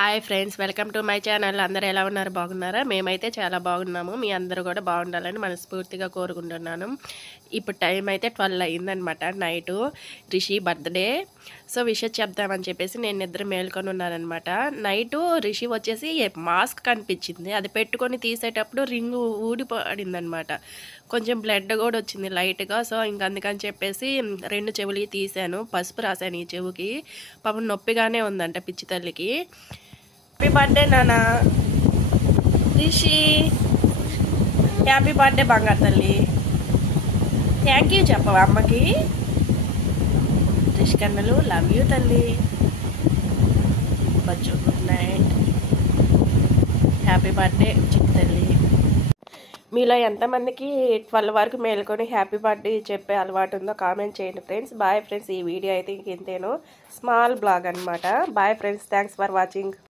Hi friends, welcome to my channel. అందరూ ఎలా ఉన్నారు? బాగున్నారా? మేమైతే చాలా బాగున్నాము. మీ అందరూ కూడా బాగుండాలని మనస్ఫూర్తిగా కోరుకుంటున్నాను. ఇప్పుడు టైం అయితే 12 అయిందనమాట, night. Rishi birthday. So wishes చెప్దామని చెప్పేసి నేను నిద్ర మేల్కొని ఉన్నానమాట. నైటు రిషి వచ్చేసి మాస్క్ కనిపించింది, అది పెట్టుకొని తీసేటప్పుడు రింగు ఊడిపడిందనమాట. కొంచెం బ్లడ్ కూడా వచ్చింది లైట్గా. సో ఇంక అందుకని చెప్పేసి 2 చెవులు తీసాను, పసుపు రాశాను ఈ చెవుకి. పాపం నొప్పిగానే ఉందంట పిచ్చి తల్లికి. హ్యాపీ బర్త్డే నాన్న రిషి, హ్యాపీ బర్త్డే బంగారు తల్లి. థ్యాంక్ యూ చెప్పవా అమ్మకి? రిషి కన్నలు లవ్ యూ తల్లి. బచ్చు గుడ్ నైట్. హ్యాపీ బర్త్డే చిట్టి తల్లి. మీలో ఎంతమందికి 12 వరకు మేల్కొని హ్యాపీ బర్త్డే చెప్పే అలవాటు ఉందో కామెంట్ చేయండి ఫ్రెండ్స్. Bye friends. ఈ వీడియో అయితే ఇంతేను, స్మాల్ బ్లాగ్ అనమాట. Bye friends, thanks for watching.